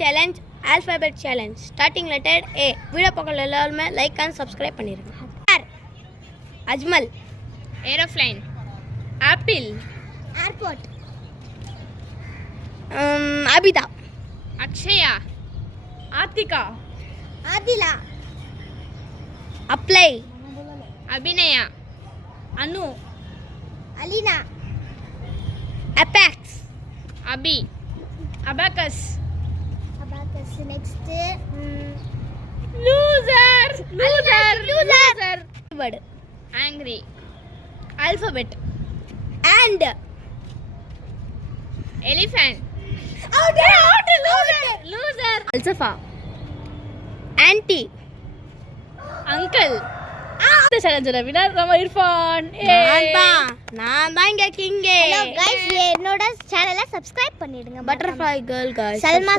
Challenge alphabet challenge starting letter A. Video பக்கம் எல்லாருமே like and subscribe பண்ணிடுங்க. Ajmal. Aeroplane. Apple. Airport. Abitha. Akshaya. Aathika. Aadhila. Apply. Abhinaya. Anu. Alina. Apex. Abhi. Abacus. Abacus. Next loser. Loser. Word. Angry. Alphabet. And. Elephant. Loser. அல்சஃபா. Aunty. Uncle. இந்த சேலஞ்சரை விட நம்ம இர்ஃபான். நான் தான் இங்க கிங்கே. ஹலோ गाइस, என்னோட சேனலை சப்ஸ்கிரைப் பண்ணிடுங்க. Butterfly girl guys. சல்மா.